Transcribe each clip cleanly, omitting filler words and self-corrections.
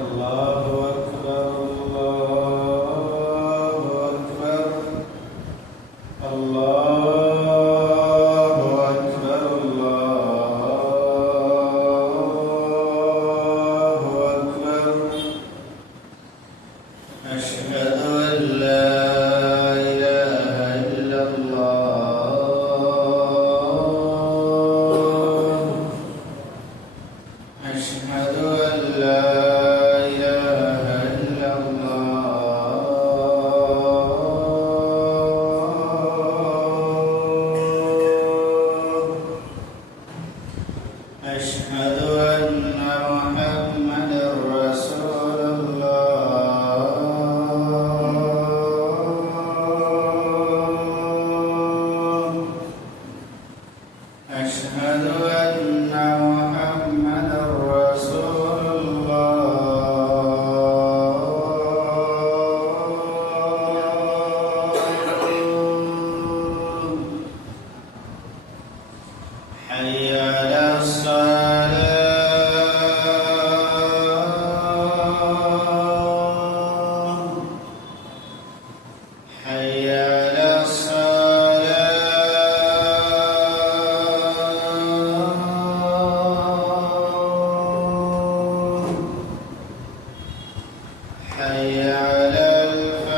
الله أكبر الله أكبر الله أكبر الله أكبر أشهد أن لا إله إلا الله أشهد أن لا إله إلا الله أشهد أن محمدا رسول الله أشهد أن محمدا رسول الله حي على الصلاة حي على الصلاة حي على الفلاح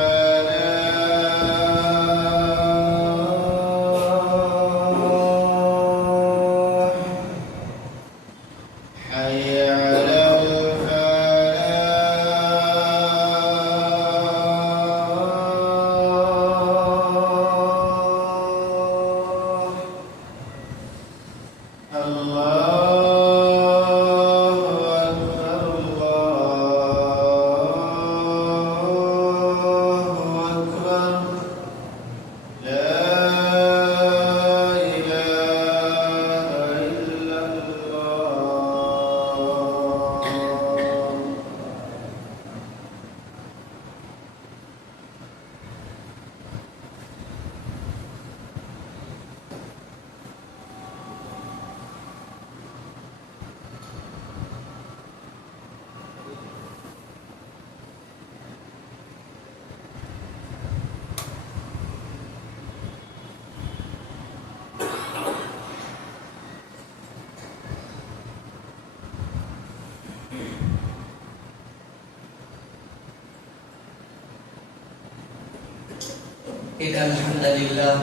حي على الفلاح الله أكبر الله أكبر لا إله إلا الله إن الحمد لله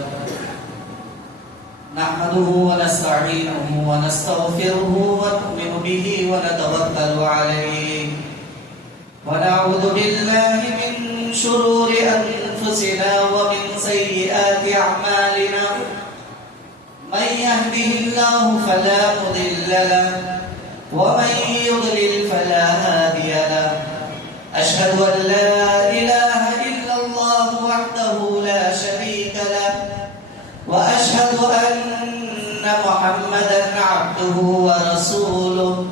نحمده ونستعينه ونستغفره ونؤمن به ونتوكل عليه ونعوذ بالله من شرور أنفسنا ومن سيئات أعمالنا من يهده الله فلا مضل له ومن يضلل فلا هادي له أشهد أن لا إله إلا الله وحده لا شريك له وأشهد أن محمدا عبده ورسوله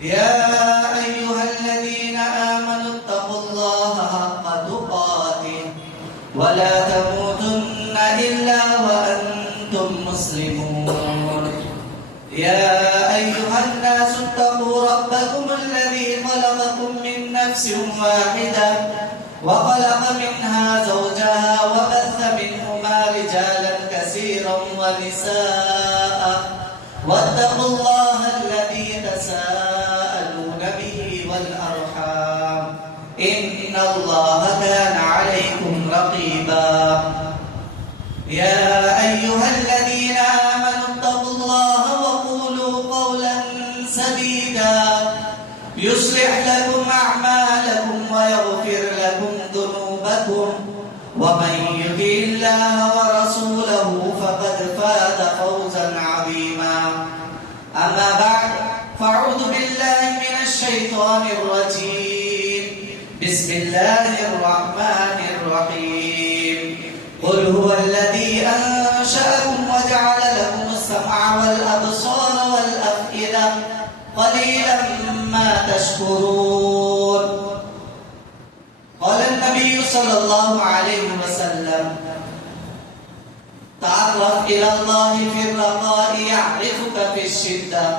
يا أيها الذين آمنوا اتقوا الله حق تقاته ولا تموتن إلا وأنتم مسلمون يا أيها الناس اتقوا ربكم الذي خلقكم من نفس واحدة وخلق منها زوجها وبث منهما رجالا كثيرا ونساء واتقوا الله الذي تساءلون به والأرحام إن الله كان عليكم رقيبا يا أيها الذين آمنوا اتقوا الله وقولوا قولا سديدا يصلح لكم أعمالكم ويغفر لكم ذنوبكم ومن يطع الله ورسوله فقد فاز فوزا عظيما أما بعد فأعوذ بالله من الشيطان الرجيم بسم الله الرحمن الرحيم قل هو الذي أنشأكم وجعل لكم السمع والأبصار والأفئدة قليلا ما تشكرون قال النبي صلى الله عليه وسلم تعرف إلى الله في الرخاء يعرفك في الشدة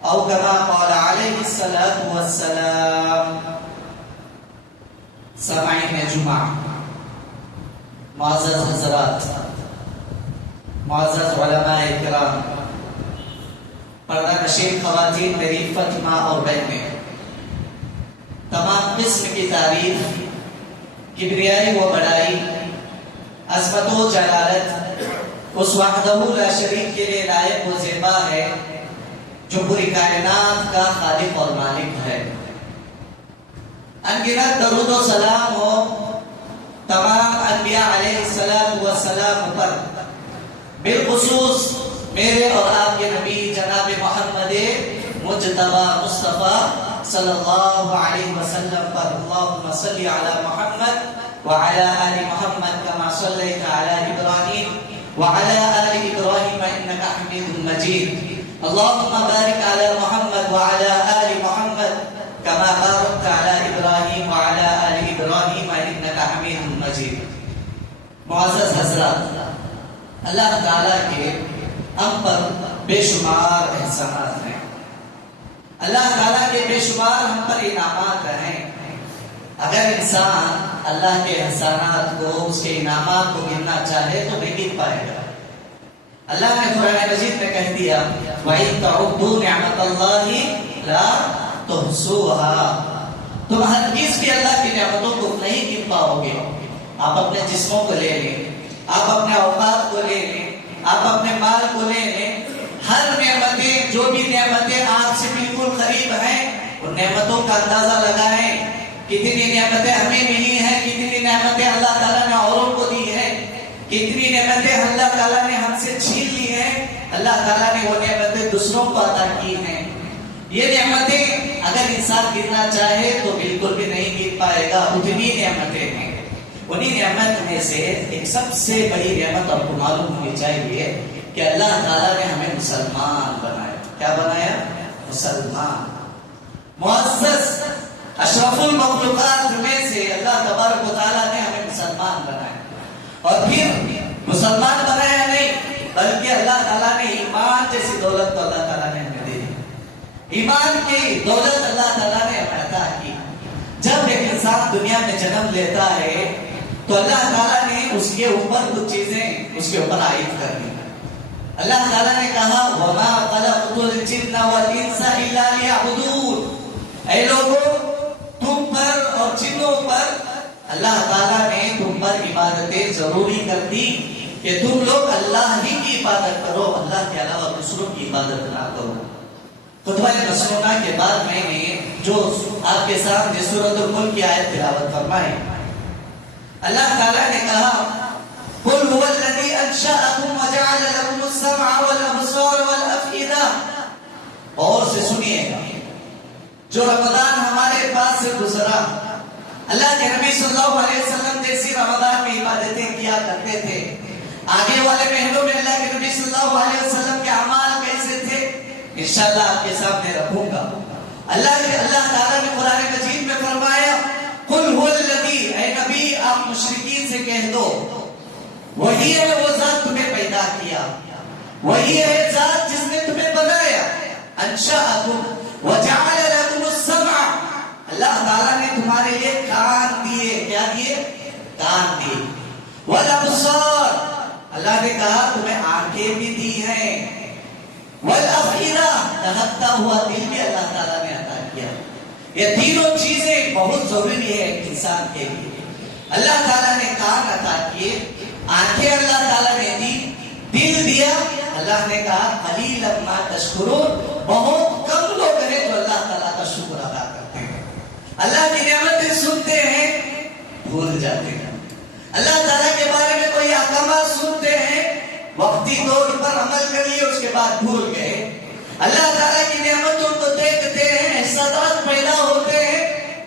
او کما قال علیہ الصلوۃ والسلام. سامعین جمعہ، معزز حضرات، معزز علماء کرام، پردہ نشین خواتین، میری فاطمہ اور بہنیں، تمام قسم کی تعریف، کبریائی و بڑائی، عظمت و جلالت اس وحدہ لا شریک کے لیے لائق و زیبا ہے جو پوری کائنات کا خالق اور مالک ہے. انگنت درود و سلام ہو تمام انبیاء علیہ السلام پر، بالخصوص میرے اور آپ کے نبی جناب محمد مجتبی مصطفیٰ صلی اللہ علیہ وسلم پر. اللہم صلی علی محمد وعلى آل محمد كما صليت على إبراهيم وعلى آل إبراهيم إنك حميد مجيد. اللهم بارك على محمد وعلى آل محمد كما باركت على إبراهيم وعلى آل إبراهيم إنك حميد مجيد. معزز حضرات، اللہ تعالیٰ کے ہم پر بے شمار احسانات ہیں. اللہ تعالیٰ کے بے شمار ہم پر انعامات ہیں. اگر انسان اللہ کے احسانات کو، اس کے انعامات کو گننا چاہے تو نہیں گن پائے گا. اللہ نے قرآن مجید میں کہہ دیا وَإِن تَعُدُّوا نِعْمَةَ اللَّهِ لَا تُحْصُوهَا. تم ہرگز بھی اللہ کی نعمتوں کو نہیں گن پاؤ گے. آپ اپنے جسموں کو لے لیں، آپ اپنے اوقات کو لے لیں، آپ اپنے مال کو لے لیں، ہر نعمتیں، جو بھی نعمتیں آپ سے بالکل قریب ہیں، ان نعمتوں کا اندازہ لگائیں. کتنی نعمتیں ہمیں ملی ہیں، کتنی نعمتیں اللہ تعالیٰ نے اوروں کو دی ہیں، کتنی نعمتیں اللہ تعالیٰ نے ہم سے چھین لی ہیں. اللہ تعالیٰ نے وہ نعمتیں دوسروں کو عطا کی ہیں. یہ نعمتیں اگر انسان گننا چاہے تو بالکل بھی نہیں گن پائے گا. اتنی نعمتیں ہیں. انہی نعمت میں سے ایک سب سے بڑی نعمت آپ کو معلوم ہونی چاہیے کہ اللہ تعالیٰ نے ہمیں مسلمان بنایا. کیا بنایا؟ مسلمان. معزز اشرف المخلوقات میں سے اللہ تبارک و تعالیٰ نے ہمیں مسلمان بنایا. اور پھر مسلمان بنایا نہیں بلکہ اللہ تعالیٰ نے ایمان جیسی دولت تو اللہ تعالیٰ نے ہمیں دی. ایمان کی دولت اللہ تعالیٰ نے ہمیں عطا کی. جب ایک انسان دنیا میں جنم لیتا ہے تو اللہ تعالیٰ نے اس کے اوپر کچھ چیزیں اس کے اوپر عائد کر دی. اللہ تعالیٰ نے کہا وَمَا خَلَقْتُ الْجِنَّ وَالْإِنسَ إِلَّا لِيَعْبُدُونِ. اے لوگوں، تم پر اور جنوں پر اللہ تعالیٰ نے تم پر عبادتیں ضروری کر دی کہ تم لوگ اللہ ہی کی عبادت کرو، اللہ کے علاوہ دوسروں کی عبادت نہ کرو. خطبہ مسنونہ کے بعد میں نے جو آپ کے سامنے سورۃ الملک کی آیت تلاوت فرمائی. اللہ تعالیٰ نے کہا قُلْ هُوَ الَّذِي أَنشَأَكُمْ وَجَعَلَ لَكُمُ السَّمْعَ وَالْأَبْصَارَ وَالْأَفْئِدَةَ. اور سے سنیے گا، جو رمضان ہمارے پاس سے گزرا، اللہ کے نبی صلی اللہ علیہ وسلم جیسی رمضان میں عبادتیں کیا کرتے تھے. آگے والے مہینوں میں اللہ کے نبی صلی اللہ علیہ وسلم کے اعمال کیسے تھے انشاءاللہ آپ کے سامنے رکھوں گا. اللہ تعالیٰ نے قرآن مجید میں فرمایا قُلْ هُوَ الَّذِي، اے نبی آپ مشرکین سے کہہ دو وہی ہے وہ ذات تمہیں پیدا کیا، وہی ہے ذات جس نے تمہیں بنایا. انشأکم وجعل لکم السمع، اللہ تعالیٰ نے تمہارے لیے کان دیے. کیا دیے؟ کان دیے. والابصار، اللہ نے کہا تمہیں آنکھیں بھی دی ہیں. والافئدہ، دھڑکتا ہوا دل بھی اللہ تعالیٰ نے عطا کیا. یہ تینوں چیزیں بہت ضروری ہے ایک انسان کے لیے. اللہ تعالیٰ نے کان عطا کیے، آنکھیں اللہ تعالیٰ نے دی، دل دیا. اللہ نے کہا قلیلا ما تشکرون، بہت کم لوگ ہیں جو اللہ تعالیٰ کا شکر ادا کرتے ہیں. اللہ کی نعمتیں سنتے ہیں بھول جاتے ہیں. اللہ تعالیٰ کے بارے میں کوئی احکامات سنتے ہیں، وقتی طور پر عمل کر لیے اس کے بعد بھول گئے. اللہ تعالیٰ کی نعمتوں کو دیکھتے ہیں، احساسات پیدا ہوتے ہیں،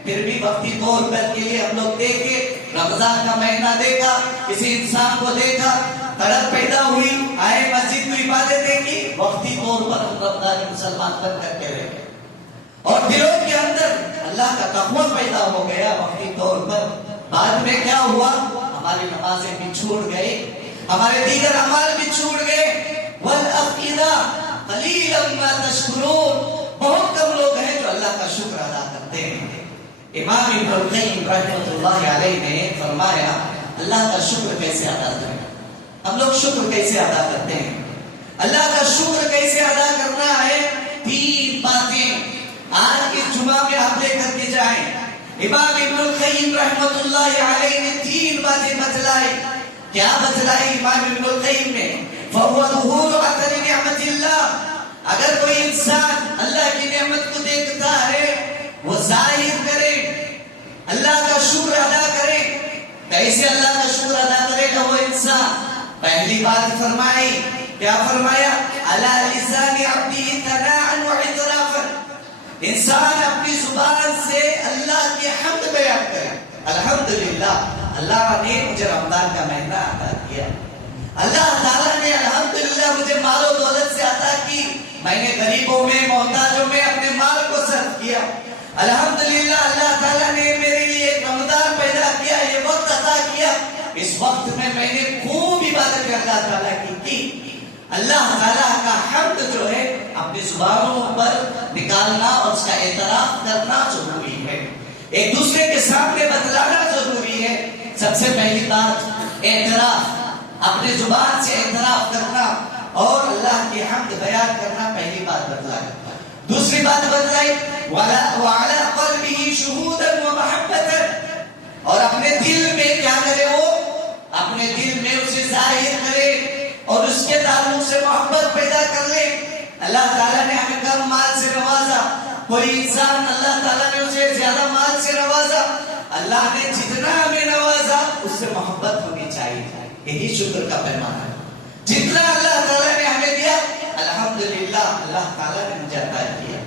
پھر بھی وقتی طور پر کے لیے ہم لوگ دیکھے، رمضان کا مہینہ دیکھا، کسی انسان کو دیکھا، تڑپ پیدا ہوئی، آئے مسجد میں عبادتیں کی، وقتی طور پر ہم رمضان مسلمان بن کر کے رہے. اور دلوں کے اندر اللہ کا تقویٰ پیدا ہو گیا وقتی طور پر. بعد میں کیا ہوا؟ ہماری نمازیں بھی چھوڑ گئے، ہمارے دیگر اعمال بھی چھوڑ گئے. والافئدہ قلیلا ما تشکرون، امام ابن القیم رحمۃ اللہ علیہ نے فرمایا اللہ کا شکر کیسے ادا کریں؟ ہم لوگ شکر کیسے ادا کرتے ہیں؟ اللہ کا شکر کیسے ادا کرنا ہے؟ 3 باتیں آج کے جمعہ میں آپ لے کر کے جائیں. امام ابن القیم رحمۃ اللہ علیہ نے 3 باتیں بتلائی. کیا بتلائی امام ابن القیم نے؟ فَهُوَ ظُهُورُ أَثَرِ نِعْمَةِ اللَّهِ. اگر کوئی انسان اللہ کی نعمت کو دیکھتا ہے وہ ظاہر کرے، اللہ کا شکر ادا کرے. کیسے اللہ کا شکر ادا کرے گا وہ انسان؟ پہلی بات فرمائی، کیا فرمایا؟ عَلَى لِسَانِ عَبْدِهِ ثَنَاءً وَاعْتِرَافًا. انسان اپنی زبان سے اللہ کی حمد بیان کرے. الحمدللہ اللہ نے مجھے رمضان کا مہینہ عطا کیا. اللہ تعالیٰ نے الحمدللہ مجھے مال و دولت سے عطا کی. میں نے غریبوں میں محتاجوں میں اپنے مال کو صرف کیا. الحمدللہ اللہ تعالیٰ نے میرے لیے ایک رمضان پیدا کیا، یہ وقت عطا کیا. اس وقت میں نے خوب عبادت اللہ تعالیٰ کی. اللہ تعالیٰ کا حمد جو ہے اپنی زبانوں پر نکالنا اور اس کا اعتراف کرنا ضروری ہے. ایک دوسرے کے سامنے بتلانا ضروری ہے. سب سے پہلی بات اعتراف، اپنی زبان سے اعتراف کرنا اور اللہ کی حمد بیان کرنا پہلی بات بتلائی. دوسری بات بتلائی وَعَلَى قَلْبِهِ شُهُودًا وَمَحَبَّةً. اور اپنے دل میں کیا کرے؟ وہ اپنے دل میں اسے ظاہر کرے اور اس کے تعلق سے محبت پیدا کر لے. اللہ تعالیٰ نے ہمیں کم مال سے نوازا، کوئی انسان اللہ تعالیٰ نے اسے زیادہ مال سے نوازا. اللہ نے جتنا ہمیں نوازا اس سے محبت ہونی چاہیے. یہی شکر کا پیمانہ ہے. جتنا اللہ تعالیٰ نے ہمیں دیا الحمدللہ اللہ تعالیٰ نے مجھے عطا کیا.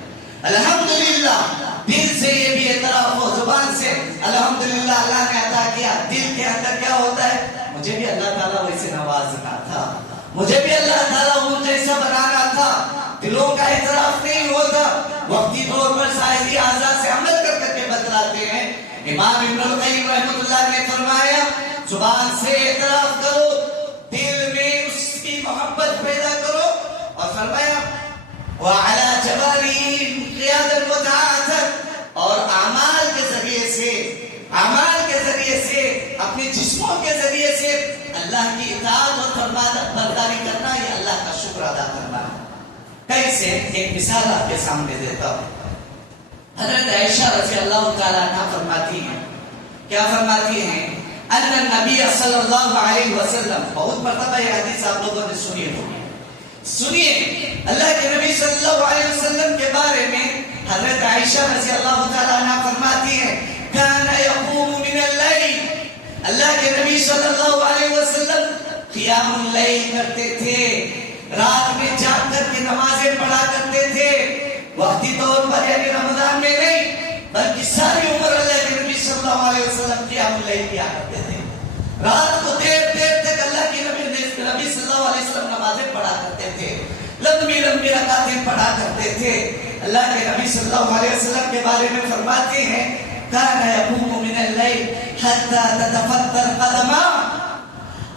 الحمدللہ دل سے یہ بھی اعتراف ہو، زبان سے الحمدللہ اللہ نے عطا کیا. دل کے اندر کیا ہوتا ہے؟ مجھے بھی اللہ تعالیٰ ویسے نوازنا تھا، مجھے بھی اللہ تعالیٰ وہ جیسا بنانا تھا. دلوں کا اعتراف نہیں ہوتا، وقتی طور پر ظاہری اعضاء سے عمل کر کے بتلاتے ہیں. امام ابن القیم رحمۃ اللہ نے فرمایا زبان سے اعتراف کرو، دل میں اس کی محبت پیدا کرو. اور فرمایا وَعَلَى جَوَارِحِهِ انْقِيَادًا وَطَاعَةً. اور اعمال کے ذریعے سے اپنے جسموں کے ذریعے سے اللہ کی اطاعت اور فرمانبرداری کرنا، یہ اللہ کا شکر ادا کرنا ہے. کیسے؟ ایک مثال آپ کے سامنے دیتا ہوں. حضرت عائشہ رضی اللہ تعالیٰ عنہ فرماتی ہیں، کیا فرماتی ہیں؟ ان النبی صلی اللہ علیہ وسلم، بہت مرتبہ یہ حدیث آپ لوگوں نے سنی ہوگی. سنیے اللہ کے نبی صلی اللہ علیہ وسلم کے بارے میں حضرت عائشہ رضی اللہ تعالیٰ عنہ فرماتی ہیں کان یقوم من اللیل. اللہ کے نبی صلی اللہ علیہ وسلم قیام اللیل کرتے تھے، رات میں جاگ کر کے نمازیں پڑھا کرتے تھے. وقتی طور پر یعنی رمضان میں نہیں بلکہ ساری عمر اللہ کے نبی صلی اللہ علیہ وسلم قیام اللیل کیا کرتے تھے. رات کو دیر تک اللہ کے نبی صلی اللہ علیہ وسلم نمازیں پڑھا کرتے تھے، لمبی رکعتیں پڑھا کرتے تھے. اللہ کے نبی صلی اللہ علیہ وسلم کے بارے میں فرماتے ہیں کان یقوم من اللیل حتی تتفطر قدماه.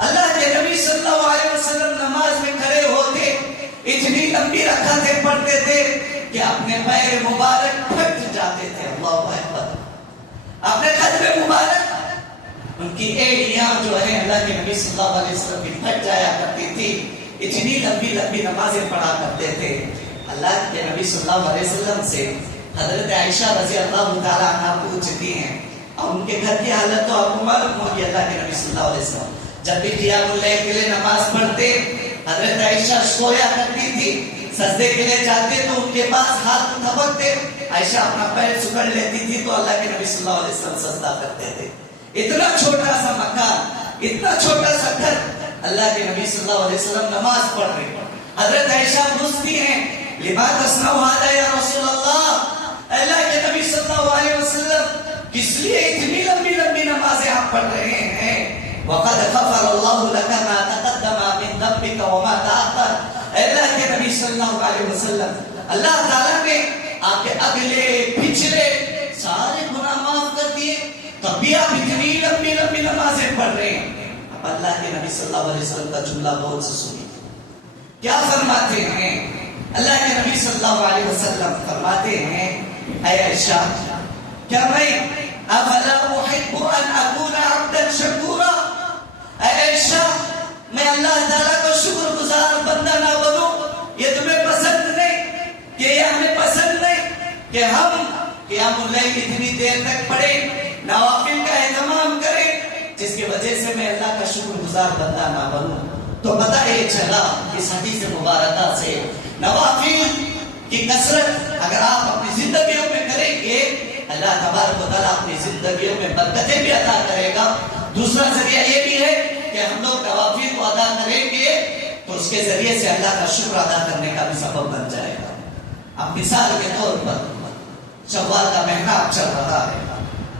اللہ کے نبی صلی اللہ علیہ وسلم نماز میں کھڑے ہوتے، اتنی لمبی رکعتیں پڑھتے تھے کہ اپنے پیر مبارک پھٹ جاتے تھے. اللہ اکبر. اپنے قدم مبارک، ان کی ایڑیاں جو ہے اللہ کے نبی صلی اللہ علیہ وسلم کی پھٹ جایا کرتی تھی. اتنی لمبی نمازیں پڑھا کرتے تھے. اللہ کے نبی صلی اللہ علیہ وسلم سے حضرت عائشہ رضی اللہ تعالیٰ عنہ پوچھتی ہیں، اور ان کے گھر کی حالت تو آپ کو معلوم ہوگی. اللہ کے نبی صلی اللہ علیہ وسلم جب بھی قیام اللیل کے لیے نماز پڑھتے، حضرت عائشہ سویا کرتی تھی. سجدے کے لیے جاتے تو ان کے پاس ہاتھ تھپکتے، عائشہ اپنا پیر سکڑ لیتی تھی تو اللہ کے نبی صلی اللہ علیہ وسلم سجدہ کرتے تھے. اتنا چھوٹا سا مکان، اتنا چھوٹا سا گھر، اللہ کے نبی صلی اللہ علیہ وسلم نماز پڑھ رہے. حضرت عائشہ پوچھتی ہیں لما تصنع هذا یا رسول اللہ، اللہ کے نبی صلی اللہ علیہ وسلم کس لیے اتنی لمبی نمازیں آپ پڑھ رہے ہیں؟ وقد غفر اللہ لك ما تقدم من ذنبك وما تأخر. اللہ کے نبی صلی اللہ علیہ وسلم اللہ تعالیٰ نے آپ کے اگلے پچھلے سارے گناہ معاف کر دیے، تب بھی آپ اتنی لمبی نمازیں پڑھ رہے ہیں. اب اللہ کے نبی صلی اللہ علیہ وسلم کا جملہ بہت سے سنی. کیا فرماتے ہیں اللہ کے نبی صلی اللہ علیہ وسلم؟ فرماتے ہیں اے عائشہ کیا میں افلا احب ان اکون عبدا شکورا، اے عائشہ میں اللہ تعالیٰ کا شکر گزار بندہ نہ بنوں؟ یہ تمہیں پسند نہیں کہ یہ ہمیں پسند نہیں کہ ہم قیام اللیل اتنی دیر تک پڑھیں، نوافل کا اہتمام کریں، جس کی وجہ سے میں اللہ کا شکر گزار بندہ نہ بنوں؟ تو پتہ یہ چلا اس حدیث مبارکہ سے نوافل کی کثرت اگر آپ اپنی زندگیوں میں کریں گے، اللہ تبارک و تعالیٰ اپنی زندگیوں میں برکتیں بھی عطا کرے گا۔ دوسرا ذریعہ یہ بھی ہے کہ ہم لوگ نوافل کو ادا کریں گے تو اس کے ذریعے سے اللہ کا شکر ادا کرنے کا بھی سبب بن جائے گا۔ اب مثال کے طور پر شوال کا مہینہ اب چل رہا ہے،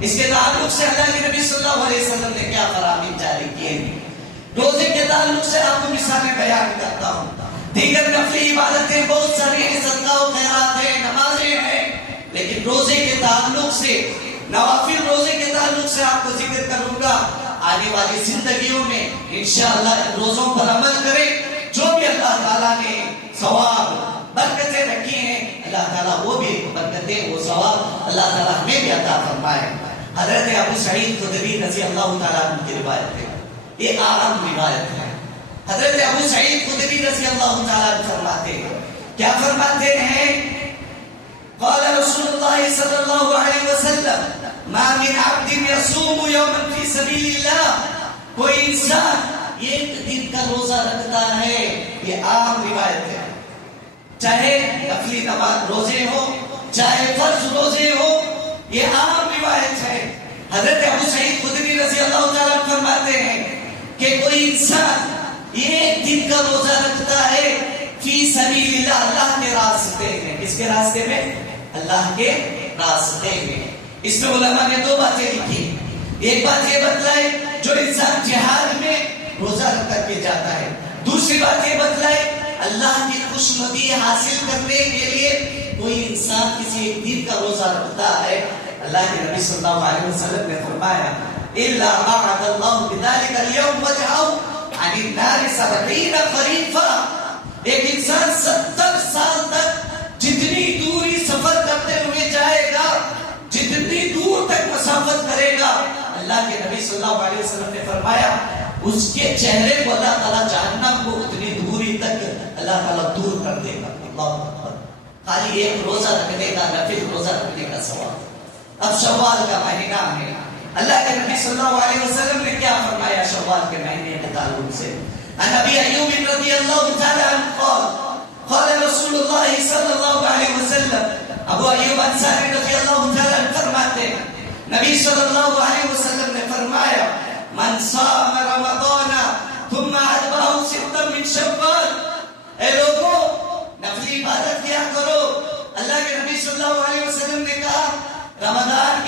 اس کے تعلق سے اللہ کے نبی صلی اللہ علیہ وسلم نے کیا فرامین جاری کیے ہیں۔ روزے کے تعلق سے آپ کو مثالیں بیان کرتا ہوں، دیگر نفلی عبادتیں بہت ساری ہیں، صدقہ و خیرات ہیں، نمازیں ہیں، لیکن روزے کے تعلق سے، نوافل روزے کے تعلق سے آپ کو ذکر کروں گا۔ آنے والی زندگیوں میں انشاءاللہ ان روزوں پر عمل کریں، جو بھی اللہ تعالیٰ نے ثواب برکتیں رکھی ہیں، اللہ تعالیٰ وہ بھی برکتیں، وہ ثواب اللہ تعالیٰ ہمیں بھی عطا فرمائے۔ حضرت ابو سعید خدری رضی اللہ تعالیٰ عنہ کی روایت ہے، یہ عام روایت ہے۔ حضرت ابو سعید خدری رضی اللہ تعالیٰ عنہ فرماتے ہیں، کیا فرماتے ہیں؟ قال رسول اللہ صلی اللہ علیہ وسلم ما من عبد يصوم يوما في سبيل الله، کوئی انسان ایک دن کا روزہ رکھتا ہے، یہ عام روایت ہے، چاہے نفلی نماز روزے ہو چاہے فرض روزے ہو، یہ عام روایت ہے۔ حضرت ابو سعید خدری رضی اللہ تعالیٰ فرماتے ہیں کہ کوئی انسان ایک دن کا روزہ رکھتا ہے فی سبیل اللہ، اللہ کے راستے میں، کس کے راستے میں؟ اللہ کے راستے میں۔ اس میں علماء نے دو باتیں لکھی، ایک بات یہ بتلائی جو انسان جہاد میں روزہ رکھ کر کے جاتا ہے، دوسری بات یہ بتلائی اللہ کی خوشنودی حاصل کرنے کے لیے کوئی انسان کسی ایک دن کا روزہ رکھتا ہے، اللہ کے نبی صلی اللہ علیہ وسلم نے فرمایا الا بعد اللہ بذلك اليوم وجهه عن النار 70 خریفا، ایک انسان 70 سال تک جتنی دوری سفر کرتے ہوئے جائے گا، جتنی دور تک مسافت کرے گا، اللہ کے نبی صلی اللہ علیہ وسلم نے فرمایا اس کے چہرے کو اللہ تعالیٰ جہنم کو اتنی دوری تک اللہ تعالیٰ دور کر دے گا۔ اللہ اکبر، خالی ایک روزہ رکھنے کا، نفل روزہ رکھنے کا ثواب۔ اب شوال کا مہینہ ہے، اللہ کے نبی صلی اللہ علیہ وسلم نے کیا فرمایا شوال کے مہینے کے تعلق سے؟ عن ابی ایوب رضی اللہ تعالی عنہ قال قال رسول اللہ صلی اللہ علیہ وسلم، ابو ایوب انصاری رضی اللہ تعالی عنہ فرماتے ہیں نبی صلی اللہ علیہ وسلم نے فرمایا من صام رمضان ثم اتبعه ستا من شوال، اے لوگوں نفلی عبادت کیا کرو۔ اللہ کے نبی صلی اللہ علیہ وسلم نے کہا رمضان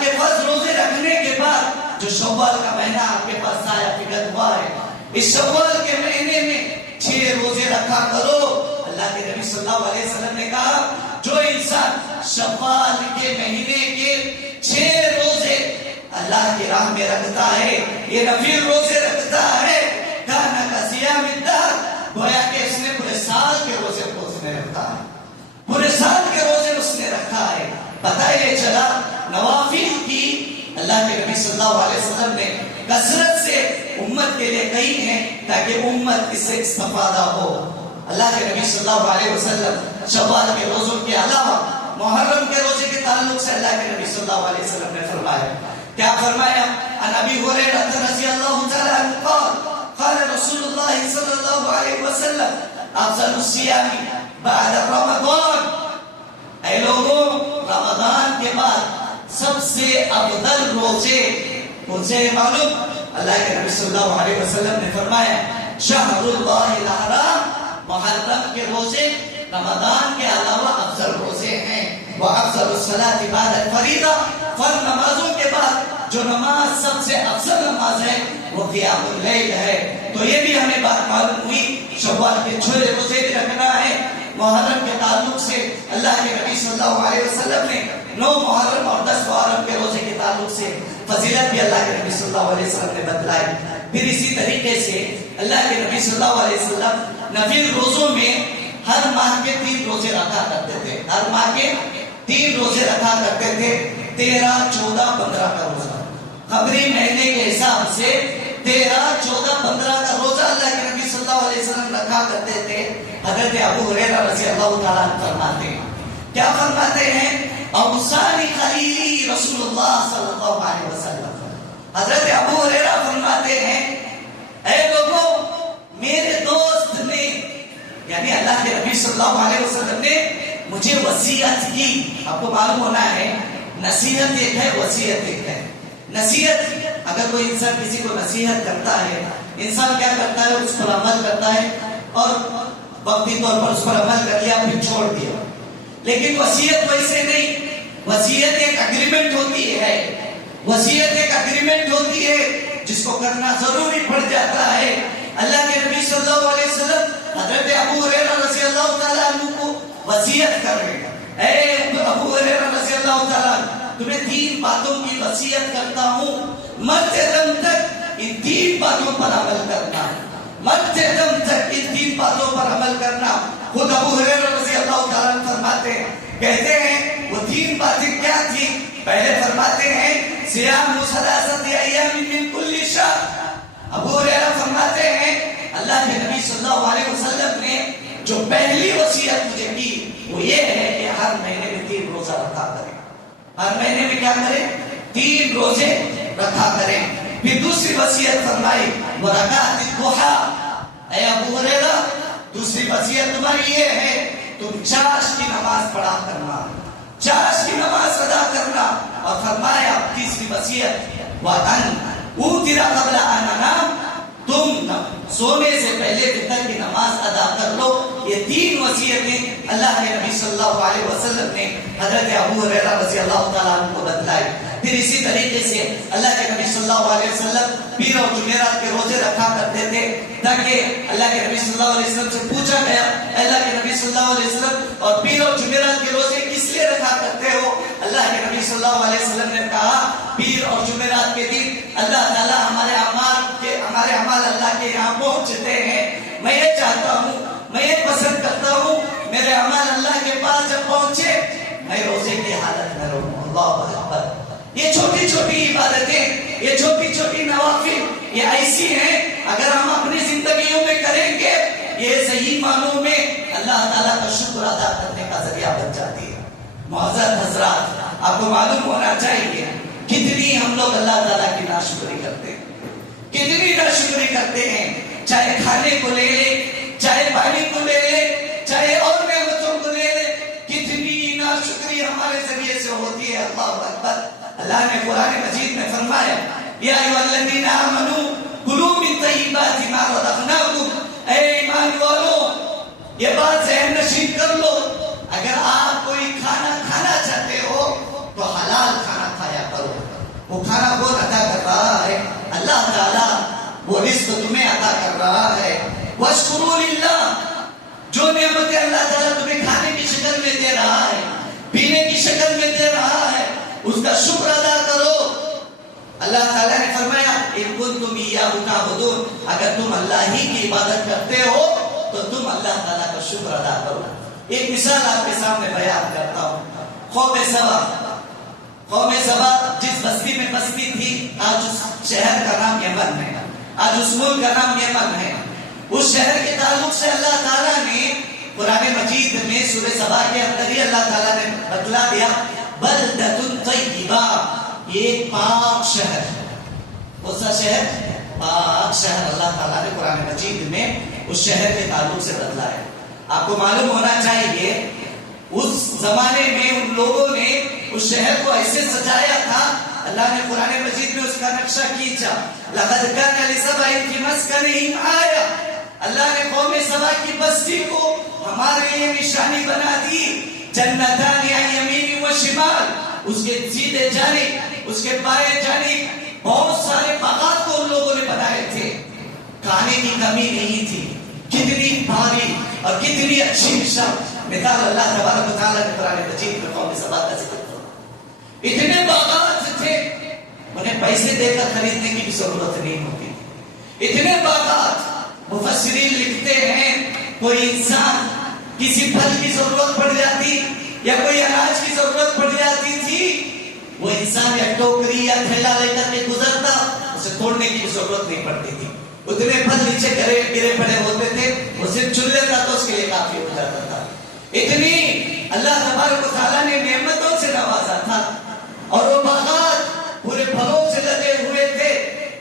کے فرض روزے رکھنے کے بعد جو شوال کا مہینہ آپ کے پاس آیا فکر ہوا ہے، اس شوال کے مہینے میں 6 روزے رکھا کرو۔ اللہ کے نبی صلی اللہ علیہ وسلم نے کہا جو انسان شوال کے مہینے کے 6 روزے اللہ کی راہ میں رکھتا ہے، یہ نفل روزے رکھتا ہے، کانا کا صیام الدہر، گویا کہ اس نے پورے سال کے روزے کو اس نے رکھا ہے، پورے سال کے روزے اس نے رکھا ہے۔ پتہ یہ چلا نوافل کی اللہ کے نبی صلی اللہ علیہ وسلم نے کثرت سے امت کے لیے کہی ہیں تاکہ امت اس سے استفادہ ہو۔ اللہ کے نبی صلی اللہ علیہ وسلم شوال کے روزوں کے علاوہ محرم کے روزے کے تعلق سے اللہ کے نبی صلی اللہ علیہ وسلم نے فرمایا، کیا فرمایا؟ عن ابی ہریرہ رضی اللہ تعالی عنہ قال قال رسول اللہ صلی اللہ علیہ وسلم افضل الصیام بعد رمضان، اے لوگوں رمضان کے بعد سب سے افضل روزے کون سے معلوم؟ اللہ کے نبی صلی اللہ علیہ وسلم نے فرمایا شہر اللہ الحرام، محرم کے روزے رمضان کے علاوہ افضل روزے ہیں۔ وَأَفْضَلُ الصَّلَاةِ بَعْدَ الْفَرِيضَةِ، فرض نمازوں کے بعد جو نماز سب سے افضل نماز ہے وہ قیام اللیل ہے۔ تو یہ بھی ہمیں بات معلوم ہوئی شوال کے 6 روزے بھی رکھنا ہے۔ محرم کے تعلق سے اللہ کے نبی صلی اللہ علیہ وسلم نے 9 محرم اور 10 محرم کے روزے کے تعلق سے فضیلت بھی اللہ کے نبی صلی اللہ علیہ وسلم نے بتلائی۔ پھر اسی طریقے سے اللہ کے نبی صلی اللہ علیہ وسلم نفل روزوں میں ہر ماہ کے 3 روزے رکھا کرتے تھے، ہر ماہ کے 3 روزے رکھا کرتے تھے، 13، 14، 15 کا روزہ، قمری مہینے کے حساب سے 13، 14، 15 کا روزہ اللہ کے نبی صلی اللہ علیہ وسلم رکھا کرتے تھے۔ حضرت ابو ہریرہ رضی اللہ تعالیٰ عنہ فرماتے ہیں، کیا فرماتے ہیں؟ اوصانی خلیلی رسول اللہ صلی اللہ علیہ وسلم۔ حضرت ابو ہریرہ فرماتے ہیں، اے لوگوں، میرے دوست نے، یعنی اللہ کے نبی صلی اللہ علیہ وسلم نے مجھے وصیت کی۔ آپ کو معلوم ہونا ہے، نصیحت ایک ہے، وصیت ایک ہے۔ نصیحت، اگر کوئی انسان کسی کو نصیحت کرتا ہے، انسان کیا کرتا ہے؟ اس پر عمل کرتا ہے اور وقتی طور پر اس پر عمل کر لیا پھر چھوڑ دیا۔ لیکن وصیت ویسے نہیں، وصیت ایک اگریمنٹ ہوتی ہے، وصیت ایک اگریمنٹ ہوتی ہے جس کو کرنا ضروری پڑ جاتا ہے۔ اللہ کے نبی صلی اللہ علیہ وسلم حضرت ابو ہریرہ رضی اللہ تعالیٰ عنہ کو وصیت کر رہے ہیں، اے ابو ہریرہ رضی اللہ تعالیٰ عنہ، تمہیں 3 باتوں کی وصیت کرتا ہوں، مرتے دم تک ان 3 باتوں پر عمل کرنا، مرتے دم تک ان 3 باتوں پر عمل کرنا۔ خود ابو ہریرہ رضی اللہ تعالیٰ عنہ فرماتے ہیں، کہتے ہیں وہ 3 باتیں کیا تھی؟ پہلے فرماتے ہیں صیام 3 ایام من کل شہر۔ ابو ہریرہ فرماتے ہیں اللہ کے نبی صلی اللہ علیہ وسلم نے جو پہلی وصیت مجھے کی وہ یہ ہے کہ ہر مہینے میں 3 روزہ رکھا کریں، ہر مہینے میں کیا کریں؟ 3 روزے رکھا کریں۔ پھر دوسری وصیت فرمائی ورکعت الضحیٰ، اے ابو ہریرہ دوسری وصیت تمہاری یہ ہے تم چاش کی نماز پڑھا کرنا، چاش کی نماز ادا کرنا۔ اور فرمایا تیسری وصیت وَأَنْ أُوتِرَ قَبْلَ أَنْ أَنَامَ، تم سونے سے پہلے وتر کی نماز ادا کر لو۔ یہ 3 وصیتیں اللہ کے نبی صلی اللہ علیہ وسلم نے حضرت ابو ہریرہ رضی اللہ تعالیٰ عنہ کو بتلائی۔ پھر اسی طریقے سے اللہ کے نبی صلی اللہ علیہ وسلم پیر اور جمعرات کے روزے رکھا کرتے تھے، تاکہ اللہ کے نبی صلی اللہ علیہ وسلم سے پوچھا گیا، اللہ کے نبی صلی اللہ علیہ وسلم اور پیر اور جمعرات کے روزے کس لیے رکھا کرتے ہو؟ اللہ کے نبی صلی اللہ علیہ وسلم نے کہا پیر اور جمعرات کے دن اللہ تعالیٰ ہمارے اعمال اللہ کے یہاں پہنچتے ہیں، میں یہ چاہتا ہوں، میں یہ پسند کرتا ہوں میرے اعمال اللہ کے پاس جب پہنچے میں روزے کی حالت میں رہوں۔ اللہ اکبر۔ یہ چھوٹی چھوٹی عبادتیں، یہ چھوٹی چھوٹی نوافل یہ ایسی ہیں اگر ہم اپنی زندگیوں میں کریں گے یہ صحیح معنوں میں اللہ تعالیٰ کا شکر ادا کرنے کا ذریعہ بن جاتی ہے۔ معزز حضرات، آپ کو معلوم ہونا چاہیے کتنی ہم لوگ اللہ تعالیٰ کی ناشکری کرتے ہیں، کتنی ناشکری کرتے ہیں، چاہے کھانے کو لے لے، چاہے پانی کو لے لے، چاہے اور نعمتوں کو لے لے، کتنی ناشکری ہمارے ذریعے سے ہوتی ہے۔ اللہ اکبر۔ اللہ نے قرآن مجید میں فرمایا یا ایھا الذین آمنوا کلوا من طیبات ما رزقناکم، اے ایمان والو یہ بات ذہن نشین کر لو، اگر آپ کوئی کھانا کھانا چاہتے ہو تو حلال کھانا کھایا کرو۔ وہ کھانا کون عطا کر رہا ہے؟ اللہ تعالیٰ۔ وہ رزق تمہیں عطا کر رہا ہے۔ واشکروا للہ، جو نعمتیں اللہ تعالیٰ تمہیں کھانے کی شکل میں دے رہا ہے، پینے کی شکل میں دے رہا ہے، اس کا شکر ادا کرو۔ اللہ تعالیٰ نے فرمایا ان کنتم ایاہ تعبدون، اگر تم اللہ ہی کی عبادت کرتے ہو تو تم اللہ تعالیٰ کا شکر ادا کرو۔ ایک مثال آپ کے سامنے بیان کرتا ہوں۔ قوم سبا جس بستی میں بستی تھی، آج اس شہر کا نام یمن ہے، آج اس ملک کا نام یمن ہے۔ اس شہر کے تعلق سے اللہ تعالیٰ نے قرآن مجید میں سورہ سبا کے اندر ہی اللہ تعالیٰ نے بتلا دیا بلدۃ طیبہ، یہ ایک پاک شہر ہے۔ کون سا شہر؟ پاک شہر۔ اللہ تعالیٰ نے قرآن مجید میں اس شہر کے تعلق سے بتلایا۔ آپ کو معلوم ہونا چاہیے اس زمانے میں ان لوگوں نے اس شہر کو ایسے سجایا تھا، اللہ نے قرآن مجید میں اس کا نقشہ کھینچا، لقد کان لسبأ فی مسکنہم آیہ، اللہ نے قوم سبا کی بستی کو ہمارے لیے نشانی بنا دی۔ جنتان عن یمین و شمال، اس کے سیدھے جانب اس کے بائیں جانب بہت سارے باغات کو ان لوگوں نے بنائے تھے، کھانے کی کمی نہیں تھی۔ کتنی بھاری اور کتنی اچھی مثال اللہ تبارک و تعالیٰ نے قرآن مجید میں قوم سبا کا ذکر کیا۔ اتنے باغات تھے، انہیں پیسے دے کر خریدنے کی بھی ضرورت نہیں ہوتی، اتنے باغات۔ مفسرین لکھتے ہیں کوئی انسان کسی پھل کی ضرورت پڑ جاتی یا کوئی اناج کی ضرورت انسان یا ٹوکری یا تھیلا لے کر کے گزرتا اسے توڑنے کی ضرورت نہیں پڑتی تھی. اتنے پھل نیچے گرے پڑے ہوتے تھے, اسے چن لیتا تو اس کے لیے کافی ہو جاتا تھا. اتنی اللہ تبارک و تعالیٰ نے نعمتوں سے نوازا تھا اور وہ باغات پورے پھلوں سے لدے ہوئے تھے.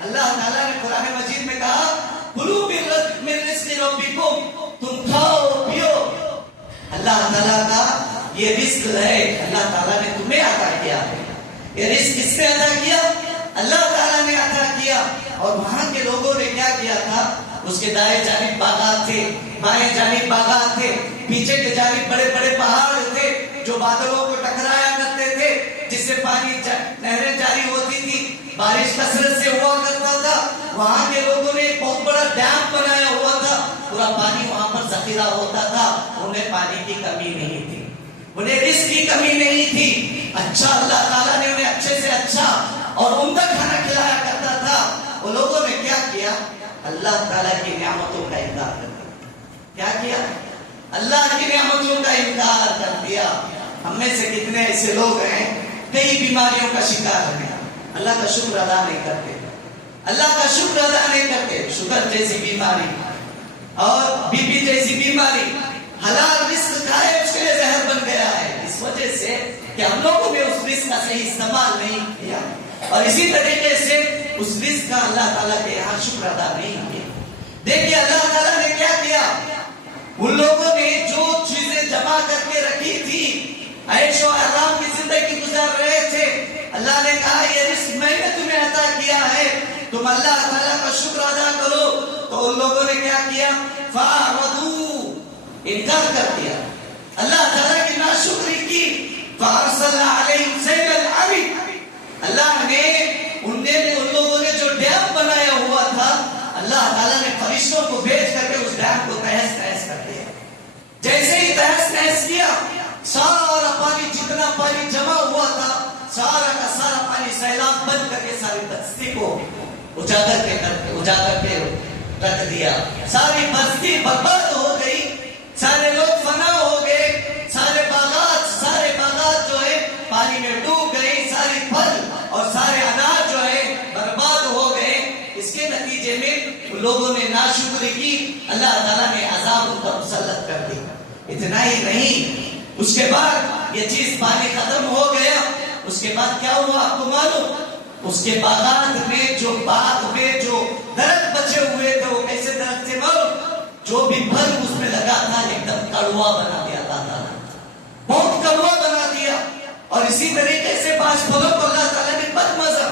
اللہ تعالیٰ نے قرآن مجید میں کہا کلوا من رزق ربکم, تم کھاؤ پیو. اللہ تعالیٰ کا یہ رزق ہے, اللہ تعالیٰ نے تمہیں عطا کیا ہے. یہ رزق کس نے عطا کیا؟ اللہ تعالیٰ نے عطا کیا. اور وہاں کے لوگوں نے کیا کیا تھا, اس کے دائیں جانب باغات تھے, بائیں جانب باغات تھے, پیچھے کے جانب بڑے بڑے پہاڑ تھے جو بادلوں کو ٹکرایا کرتے تھے, جس سے پانی نہریں جاری ہوتی تھی, بارش کثرت سے ہوا کرتا تھا. وہاں کے لوگوں نے ایک بہت بڑا ڈیم بنایا ہوا تھا, پورا پانی وہاں پر ذخیرہ ہوتا تھا. انہیں پانی کی کمی نہیں تھی, انہیں رزق کی کمی نہیں تھی. اچھا اللہ تعالیٰ نے انہیں اچھے سے اچھا اور عمدہ کھانا کھلایا کرتا تھا. وہ لوگوں نے کیا کیا, اللہ تعالیٰ کی نعمتوں کا انکار کر دیا. کیا کیا؟ اللہ کی نعمتوں کا انکار کر دیا. ہم میں سے کتنے ایسے لوگ ہیں کئی بیماریوں کا شکار ہیں, اللہ کا شکر ادا نہیں کرتے, اللہ کا شکر ادا نہیں کرتے. شوگر جیسی بیماری اور بی پی جیسی بیماری, حلال رزق کھائے اس کے لیے زہر بن گیا ہے, اس وجہ سے کہ ہم لوگوں نے اس رزق کا صحیح استعمال نہیں کیا. اور اسی طریقے سے اس رزق کا اللہ تعالیٰ کے یہاں شکر ادا نہیں کیا. دیکھیے اللہ تعالیٰ نے کیا کیا, ان لوگوں نے جو چیزیں جمع کر کے رکھی تھی, عیش و آرام کی زندگی گزار رہے تھے, اللہ نے کہا یہ رزق میں نے تمہیں عطا کیا ہے, تم اللہ تعالیٰ کا شکر ادا کرو. تو ان لوگوں نے کیا کیا, فَأَعْرَضُوا, انکار کر دیا, اللہ تعالیٰ کی ناشکری کی. فَأَرْسَلْنَا عَلَيْهِمْ سَيْلَ الْعَرِمِ, اللہ نے ان لوگوں نے جو ڈیم بنایا ہوا تھا, اللہ تعالیٰ نے فرشتوں کو بھیج کر کے اس ڈیم کو تہس نہس کر دیا. جیسے ہی تہس نہس کیا, سارا پانی جتنا پانی جمع ہوا تھا سارا کا سارا پانی سیلاب بن کر کے ساری بستی کو اجاگر کے رکھ دیا. ساری بستی برباد ہو گئی, سارے لوگ فنا ہو گئے, سارے باغات جو ہے پانی میں ڈوب گئے, ساری پھل اور سارے اناج جو ہے برباد ہو گئے. اس کے نتیجے میں لوگوں نے ناشکری کی, اللہ تعالیٰ نے عذاب ان پر مسلط کر دیا. اتنا ہی نہیں, اس کے بعد یہ چیز پانی ختم ہو گیا. اس کے بعد کیا ہوا آپ کو معلوم, اس کے باغات میں جو درخت بچے ہوئے تھے وہ کیسے درخت تھے معلوم, جو بھی پھل اس میں لگا تھا ایک دم کڑوا بنا دیا تھا, بہت کڑوا بنا دیا. اور اسی طریقے سے بعض پھلوں کو اللہ تعالیٰ نے بد مزہ,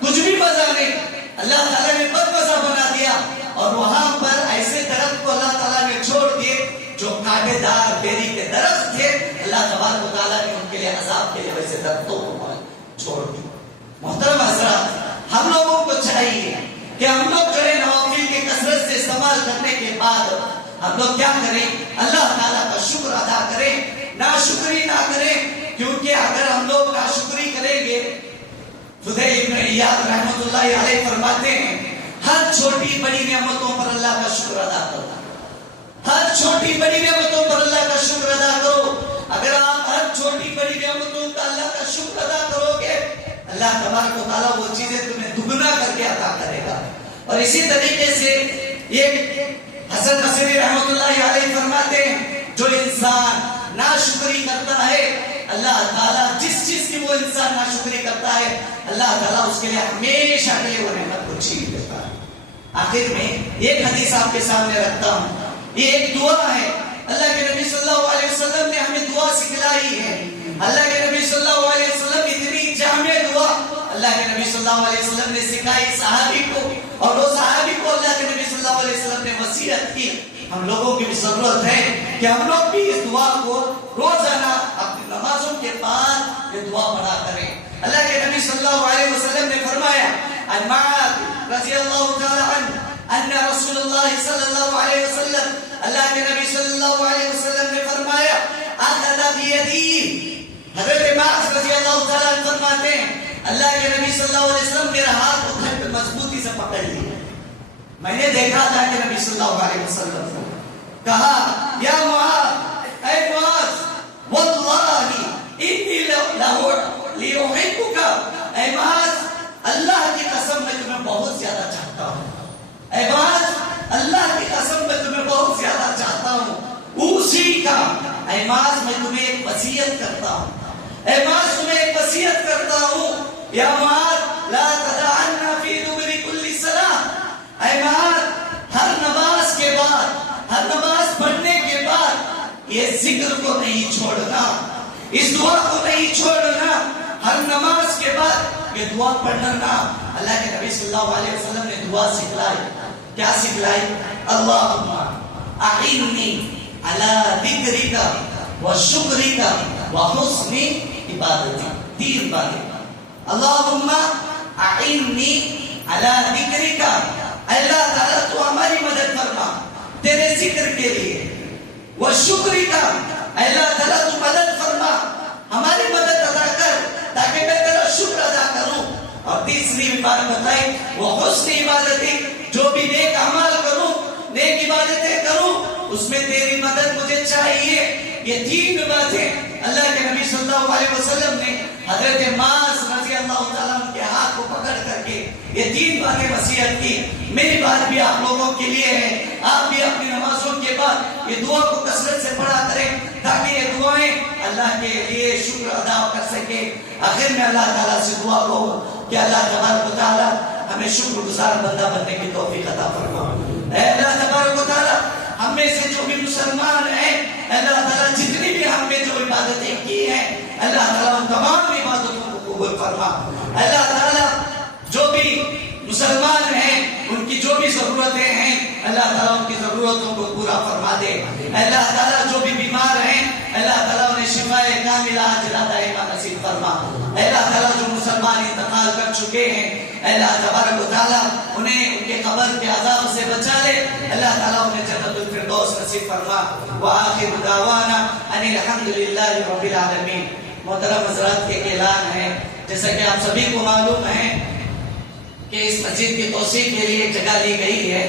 کچھ بھی مزہ نہیں, اللہ تعالیٰ نے بد مزہ بنا دیا. اور وہاں پر ایسے درخت کو اللہ تعالیٰ نے چھوڑ دیے جو کانٹے دار بیری کے درخت تھے, اللہ تبارک و تعالیٰ نے ان کے لیے عذاب کے لیے ویسے درختوں کو چھوڑ دیا. محترم حضرات, ہم لوگوں کو چاہیے کہ ہم لوگ جو ہے نوافل کی کثرت سے استعمال کرنے کے بعد ہم لوگ کیا کریں, اللہ تعالیٰ کا شکر ادا کریں, ناشکری نہ کریں. کیونکہ اگر ہم لوگ ناشکری کریں گے, فضیل ابن عیاض رحمۃ اللہ علیہ فرماتے ہیں ہر چھوٹی بڑی نعمتوں پر اللہ کا شکر ادا کرو, ہر چھوٹی بڑی نعمتوں پر اللہ کا شکر ادا کرو. اگر آپ ہر چھوٹی بڑی نعمتوں کا اللہ کا شکر ادا کرو گے, اللہ تبارک و تعالیٰ وہ چیزیں تمہیں دگنا کر کے عطا کرے گا. اور اسی طریقے سے یہ حسن بصری رحمۃ اللہ علیہ فرماتے ہیں جو انسان ناشکری کرتا ہے, اللہ تعالیٰ جس چیز کی وہ انسان ناشکری کرتا ہے, اللہ تعالیٰ اس کے لیے ہمیشہ کے لیے وہ نعمت کو چھین دیتا ہے. آخر میں ایک حدیث آپ کے سامنے رکھتا ہوں, یہ ایک دعا ہے, اللہ کے نبی صلی اللہ علیہ وسلم نے ہمیں دعا سکھلائی ہے. اللہ کے نبی صلی اللہ علیہ وسلم اتنی جامع دعا اللہ کے نبی صلی اللہ علیہ وسلم نے سکھائی صحابی کو, اور وہ صحابی کو اللہ کے نبی صلی اللہ علیہ وسلم نے وصیت کی. ہم لوگوں کی بھی ضرورت ہے کہ ہم لوگ بھی اس دعا کو روزانہ اپنی نمازوں کے بعد یہ دعا پڑھا کریں. اللہ کے نبی صلی اللہ علیہ وسلم نے فرمایا, عن معاذ رضی اللہ تعالی عنہ ان رسول اللہ صلی اللہ علیہ وسلم, اللہ کے نبی صلی اللہ علیہ وسلم نے فرمایا, اخذ بیدی, حضرت معاذ رضی اللہ تعالی عنہ فرماتے ہیں اللہ کے نبی صلی اللہ علیہ وسلم میرا ہاتھ اٹھا کر مضبوطی سے پکڑ لیا. میں نے دیکھا تھا کہ نبی صلی اللہ علیہ وسلم کو کہا, یا معاذ, اے معاذ, واللہ انی لأحبک, اے معاذ اللہ کی قسم میں تمہیں بہت زیادہ چاہتا ہوں، اے معاذ اللہ کی قسم میں تمہیں بہت زیادہ چاہتا ہوں، اسی کا اے معاذ میں تمہیں ایک وصیت کرتا ہوں، اے معاذ تمہیں ایک وصیت کرتا ہوں، یا معاذ لا تدعنا فی دبر کل صلاۃ، اے معاذ ہر نماز کے بعد، ہر نماز پڑھنے کے بعد یہ ذکر کو نہیں چھوڑنا، اس دعا کو نہیں چھوڑنا، ہر نماز کے بعد یہ دعا پڑھنا۔ اللہ کے نبی صلی اللہ علیہ وسلم نے دعا سکھلائی، کیا سکھلائی؟ اللہم اعنی علی ذکرک و شکرک و حسن عبادتی، تین باتیں۔ اللہم اعنی علی ذکرک، اللہ تعالیٰ تو ہماری مدد فرما تیرے ذکر کے لیے، و شکرک، اللہ تعالیٰ تو مدد فرما ہماری مدد ادا کر تاکہ میں تیرا شکر ادا کروں، اور تیسری بات بتائی وہ حسن عبادتی، جو بھی نیک اعمال کروں، نیک عبادتیں کروں، اس میں تیری مدد مجھے چاہیے۔ یہ تین باتیں اللہ کے نبی صلی اللہ علیہ وسلم نے حضرت معاذ رضی اللہ تعالیٰ عنہ کے ہاتھ کو پکڑ کر کے یہ تین باتیں وصیت کی۔ میری بات بھی آپ لوگوں کے لیے ہے، آپ بھی اپنی نمازوں کے بعد یہ دعا کو کثرت سے پڑھا کریں تاکہ یہ دعائیں اللہ کے لیے شکر ادا کر سکے۔ آخر میں اللہ تعالیٰ سے دعا کروں کہ اللہ تبارک و تعالیٰ ہمیں شکر گزار بندہ بننے کی توفیق عطا فرما۔ اے اللہ تبارک و تعالیٰ ہم میں سے جو بھی مسلمان ہیں، اللہ تعالیٰ جتنی بھی ہم میں جو عبادتیں کی ہیں، اللہ تعالیٰ ان تمام عبادتوں کو قبول فرما۔ اللہ تعالیٰ جو بھی مسلمان ہیں ان کی جو بھی ضرورتیں ہیں، اللہ تعالیٰ ان کی ضرورتوں کو پورا فرما دے۔ اللہ تعالیٰ جو بھی بیمار ہیں، اللہ تعالیٰ انہیں شفاء کاملہ عاجلہ دائمہ نصیب فرما۔ اللہ تعالیٰ جو مسلمان انتقال کر چکے ہیں، اللہ تبارک و تعالیٰ انہیں ان کے قبر کے عذاب سے بچا لے، اللہ تعالیٰ انہیں جنت الفردوس نصیب فرما۔ وآخر دعوانا ان الحمدللہ رب العالمین۔ محترم حضرات، ایک اعلان ہے، جیسا کہ آپ سبھی کو معلوم ہے کہ اس مسجد کی توسیع کے لیے ایک جگہ لی گئی ہے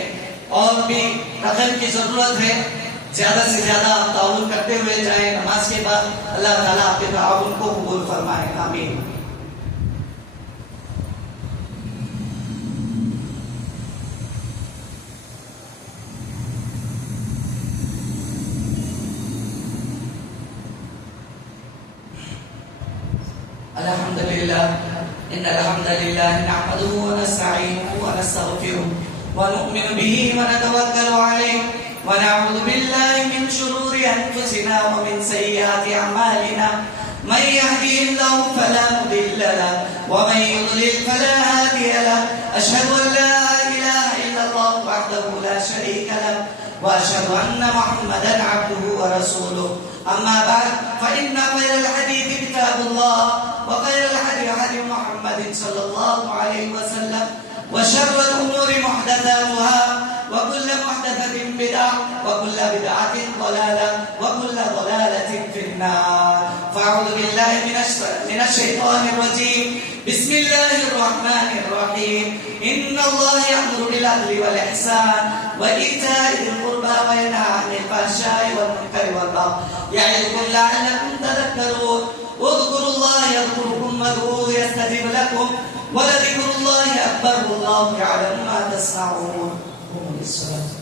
اور بھی رقم کی ضرورت ہے، زیادہ سے زیادہ آپ تعاون کرتے ہوئے جائیں نماز کے بعد، اللہ تعالیٰ آپ کے تعاون کو قبول فرمائے، آمین۔ الحمد لله إن الحمد لله نحمده ونستعينه ونستغفره ونؤمن به ونتوكل عليه ونعوذ بالله من شرور أنفسنا ومن سيئات أعمالنا من يهده الله فلا مضل له ومن يضلل فلا هادي له أشهد أن لا إله إلا الله وحده لا شريك له وأشهد أن محمدا عبده ورسوله أما بعد فإن خير الحديث كتاب الله وخير الهدي هدي محمد صلى الله عليه وسلم وشر الأمور محدثاتها وكل محدثة بدعة وكل بدعة ضلالة وكل ضلالة في النار فأعوذ بالله من الشيطان الرجيم بسم الله الرحمن الرحيم إن الله يأمر بالعدل والإحسان وإيتاء ذي القربى وينهى عن الفحشاء والمنكر والبغي يعظكم لعلكم تذكرون اذكروا الله يذكركم وادعوه يستجب لكم ولذكر الله أكبر والله يعلم ما تصنعون. قوموا للصلاة.